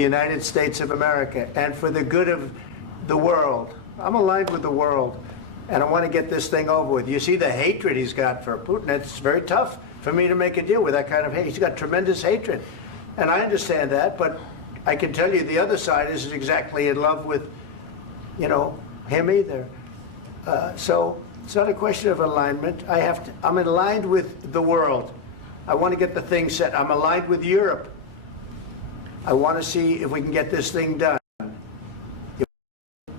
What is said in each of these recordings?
United States of America and for the good of the world. I'm aligned with the world, and I want to get this thing over with. You see the hatred he's got for Putin. It's very tough for me to make a deal with that kind of hate. He's got tremendous hatred, and I understand that, but I can tell you the other side isn't exactly in love with, you know, him either. So it's not a question of alignment. I'm aligned with the world. I want to get the thing set. I'm aligned with Europe. I want to see if we can get this thing done.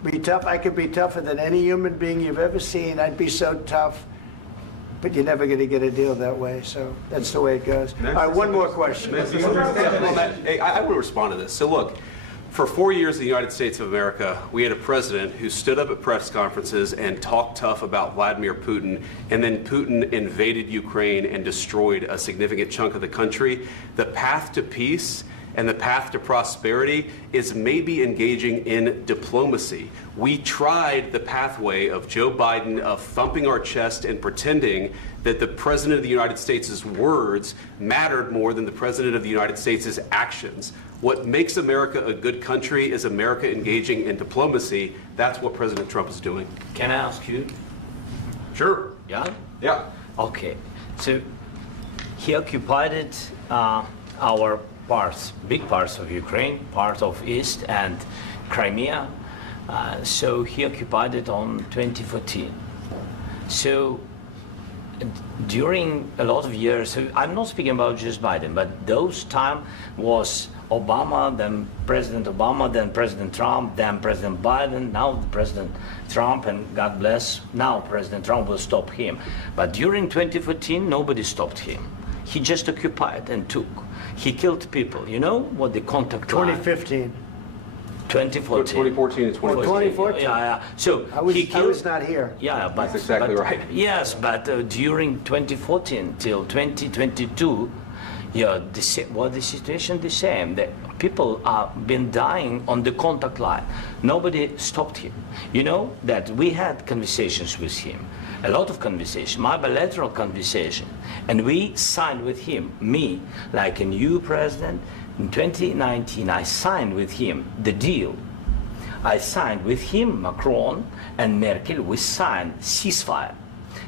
Be tough. I could be tougher than any human being you've ever seen. I'd be so tough. But you're never going to get a deal that way. So that's the way it goes. All right, one more question. Hey, I want to respond to this. So look, for 4 years in the United States of America, we had a president who stood up at press conferences and talked tough about Vladimir Putin, and then Putin invaded Ukraine and destroyed a significant chunk of the country. The path to peace and the path to prosperity is maybe engaging in diplomacy. We tried the pathway of Joe Biden of thumping our chest and pretending that the President of the United States' words mattered more than the President of the United States' actions. What makes America a good country is America engaging in diplomacy. That's what President Trump is doing. Can I ask you? Sure. Yeah? Yeah. Okay. So he occupied our parts, big parts of Ukraine, part of East and Crimea. So he occupied it on 2014. So during a lot of years, so I'm not speaking about just Biden, but those time was Obama, then President Obama, then President Trump, then President Biden, now President Trump, and God bless, now President Trump will stop him. But during 2014, nobody stopped him. He just occupied and took. He killed people. You know what the contact 2015. 2014. 2014 and 2014. 2014. Yeah. So I was not here. Yeah, but that's exactly right. Yes, but during 2014 till 2022, yeah, the situation the same. The people have been dying on the contact line. Nobody stopped him. You know that we had conversations with him, a lot of conversation, my bilateral conversation, and we signed with him, me, like a new president. In 2019, I signed with him the deal. I signed with him, Macron and Merkel, we signed ceasefire.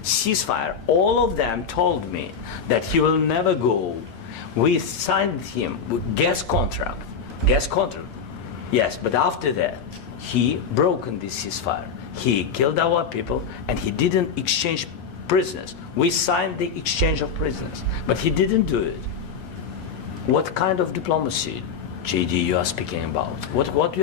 Ceasefire. All of them told me that he will never go. We signed with him with gas contract. Gas contract. Yes, but after that, he broken this ceasefire. He killed our people and he didn't exchange prisoners. We signed the exchange of prisoners, but he didn't do it. What kind of diplomacy, JD, you are speaking about? What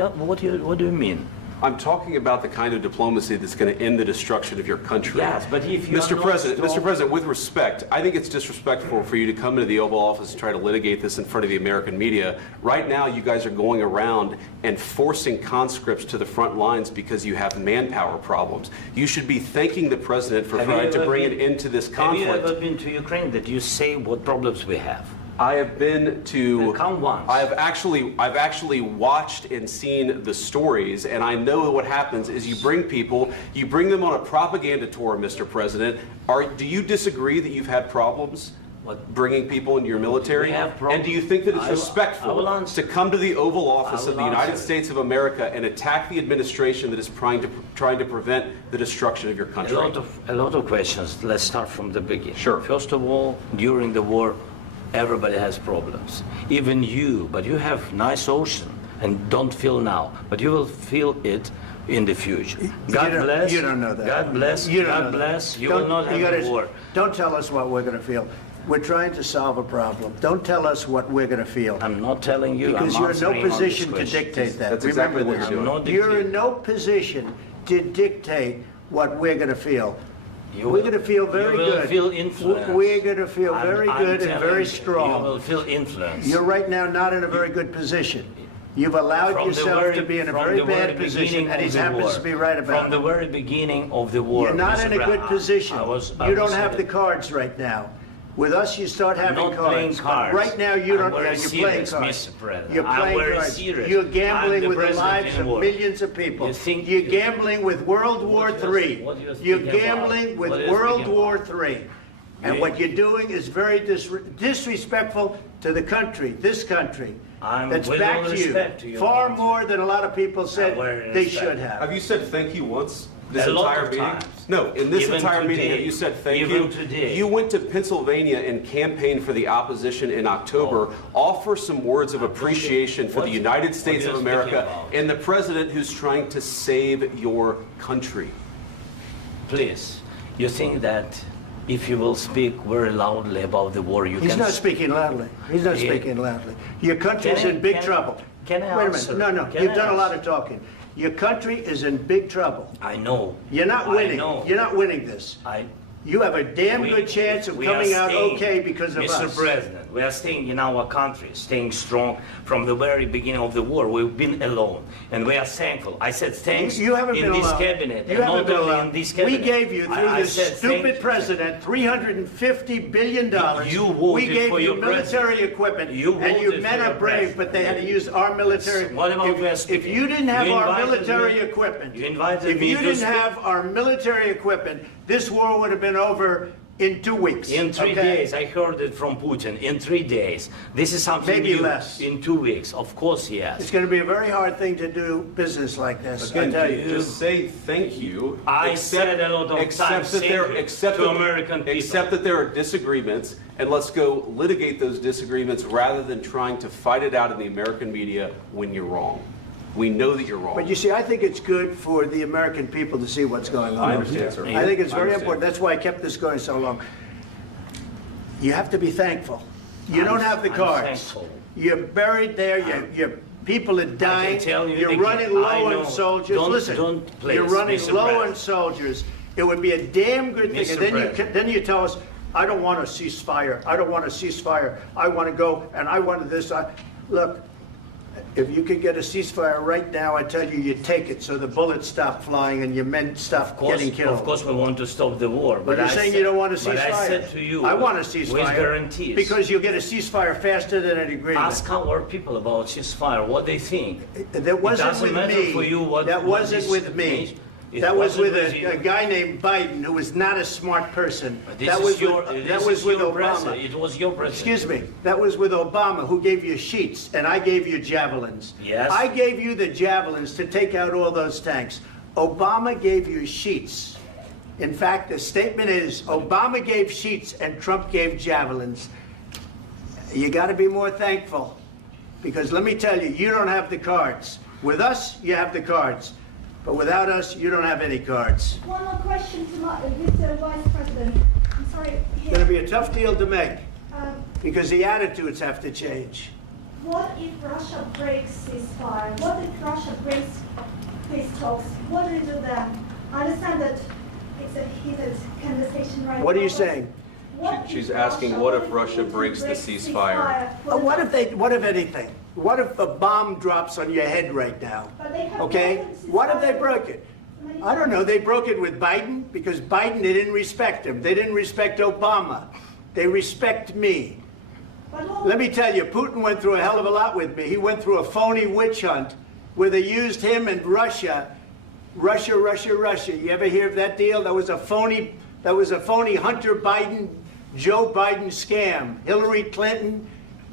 do you mean? I'm talking about the kind of diplomacy that's going to end the destruction of your country. Yes, but if you Mr. President, with respect, I think it's disrespectful for you to come into the Oval Office and try to litigate this in front of the American media. Right now, you guys are going around and forcing conscripts to the front lines because you have manpower problems. You should be thanking the President for trying to bring an end to this conflict. Have you ever been to Ukraine that you say what problems we have? I have been to. Count once. I've actually watched and seen the stories, and I know what happens is you bring people, you bring them on a propaganda tour, Mr. President. Do you disagree that you've had problems bringing people into your military? And do you think that it's respectful to come to the Oval Office of the United States of America and attack the administration that is trying to prevent the destruction of your country? A lot of questions. Let's start from the beginning. Sure. First of all, during the war, everybody has problems, even you, but you have nice ocean and don't feel now, but you will feel it in the future. God bless. You don't know that. God bless. God bless. You will not have a war. Don't tell us what we're going to feel. We're trying to solve a problem. Don't tell us what we're going to feel. I'm not telling you. Because you're in no position to dictate that. That's exactly what you're doing. You're in no position to dictate what we're going to feel. We're going to feel very good. Feel influenced. We're going to feel very good and very strong. You will feel influence. You're right now not in a very good position. You've allowed yourself to be in a very bad position, and he happens to be right about it. From the very beginning of the war. You're not in a good position. You don't have the cards right now. With us, you start having cards. Right now, you don't. You're playing cards. You're playing cards. You're gambling with the lives of millions of people. You're gambling with World War III. You're gambling with World War III. And what you're doing is very disrespectful to the country, this country. That's with back all to respect to you. your Far country. more than a lot of people said very they respect. should have. Have you said thank you once this A lot entire of meeting? times. No, in this Even entire meeting, today. have you said thank Even you? today. You went to Pennsylvania and campaigned for the opposition in October. Offer some words of appreciation for the What- United States what of are you speaking America about? and the president who's trying to save your country. Please, you think that if you will speak very loudly about the war, you He's can... not speaking loudly. He's not Yeah. speaking loudly. Your country's Can I- in big can I- trouble. can I Wait a answer? minute. No, Can you've I done a lot answer? of talking. Your country is in big trouble. I know. You're not I winning. know. You're not winning this. You have a damn good chance of we are coming out staying, okay because of Mr. us. President, we are staying in our country, staying strong from the very beginning of the war. We've been alone, and we are thankful. I said thanks You haven't in been this alone. cabinet, You and haven't not been only alone. in this We cabinet. gave you, through I this said stupid thank you. president, $350 billion. You We voted gave for you your military president. equipment, You and you voted men for are your brave, but they had to president. use our military. What about we are If speaking? you didn't have You our invited military me- equipment, you invited if me you to didn't speak. have our military equipment, this war would have been over in 2 weeks. In 3 okay? days, I heard it from Putin. In 3 days, this is something Maybe new. less. In 2 weeks, of course, yes. It's going to be a very hard thing to do business like this. I Again, tell you. just say thank you. I said a lot of accept times that thank there, you accept to that, American people. Accept that there are disagreements, and let's go litigate those disagreements rather than trying to fight it out in the American media when you're wrong. We know that you're wrong. But you see, I think it's good for the American people to see what's going on. I understand, sir. I think it's I very understand. important. That's why I kept this going so long. You have to be thankful. You don't have the I'm cards. thankful. You're buried there. Your people are dying. tell you You're again, running low I know. on soldiers. Don't- Listen, don't, please, you're running Mr. low on President. soldiers. It would be a damn good thing. Mr. And then President. then you tell us, I don't want a ceasefire. I don't want a ceasefire. I want to go and I want this. Look, if you could get a ceasefire right now, I tell you, you take it so the bullets stop flying and your men stop getting killed. Of course, we want to stop the war. But you're I saying said- you don't want a ceasefire. But I said to you, I want a with ceasefire. guarantees. Because you'll get a ceasefire faster than an agreement. Ask our people about ceasefire, what they think. That wasn't doesn't with matter me. for you what- That what wasn't this with me. means. It That was with wasn't with you. a guy named Biden who was not a smart person. This That is was your, with, this that was is with your Obama. president. It was your president. Excuse me. That was with Obama, who gave you sheets, and I gave you javelins. Yes. I gave you the javelins to take out all those tanks. Obama gave you sheets. In fact, the statement is Obama gave sheets and Trump gave javelins. You got to be more thankful, because let me tell you, you don't have the cards. With us, you have the cards. But without us, you don't have any cards. One more question to Mr. Vice President. I'm sorry. It's going to be a tough deal to make, Um, because the attitudes have to change. what if Russia breaks ceasefire? What if Russia breaks peace talks? What do you do then? I understand that it's a heated conversation right now. What are you but saying? what She's if asking, what if Russia breaks the ceasefire? What if anything? What if a bomb drops on your head right now? But they have Okay? broken What if they ceasefire broke it? many I don't know. times. They broke it with Biden, because Biden, they didn't respect him. They didn't respect Obama. They respect me. But what- Let me tell you, Putin went through a hell of a lot with me. He went through a phony witch hunt where they used him and Russia. Russia. You ever hear of that deal? That was a phony Hunter Biden, Joe Biden scam. Hillary Clinton,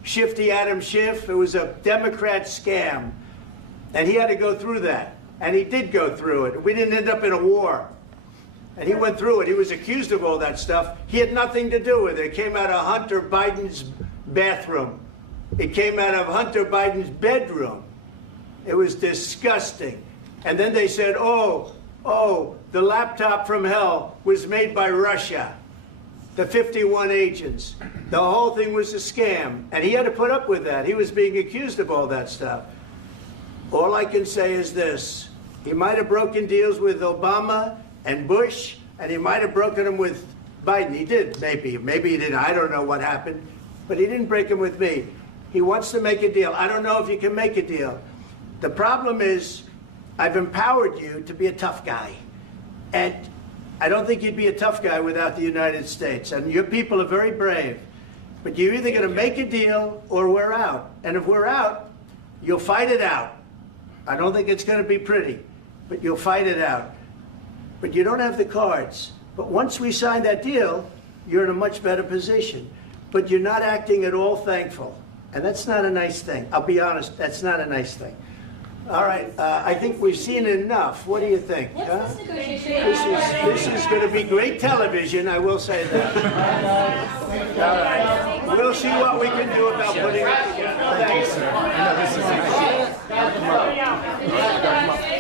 Shifty Adam Schiff. It was a Democrat scam. And he had to go through that. And he did go through it. We didn't end up in a war. And he went through it. He was accused of all that stuff. He had nothing to do with it. It came out of Hunter Biden's bathroom. It came out of Hunter Biden's bedroom. It was disgusting. And then they said, oh, the laptop from hell was made by Russia. The 51 agents. The whole thing was a scam. And he had to put up with that. He was being accused of all that stuff. All I can say is this. He might have broken deals with Obama and Bush, and he might have broken them with Biden. He did, maybe. Maybe he didn't. I don't know what happened. But he didn't break them with me. He wants to make a deal. I don't know if you can make a deal. The problem is, I've empowered you to be a tough guy. And I don't think you'd be a tough guy without the United States. And your people are very brave. But you're either going to make a deal or we're out. And if we're out, you'll fight it out. I don't think it's going to be pretty, but you'll fight it out. But you don't have the cards. But once we sign that deal, you're in a much better position. But you're not acting at all thankful. And that's not a nice thing. I'll be honest, that's not a nice thing. All right, I think we've seen enough. What do you think? Huh? What's this negotiation? This is going to be great television, I will say that. All right. We'll see what we can do about putting it together. Thanks.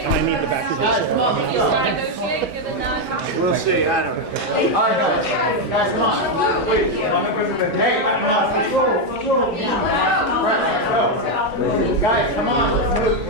And I need the back of this. We'll see, I don't know. Guys, come on. Wait, hey, guys, come on, let's move.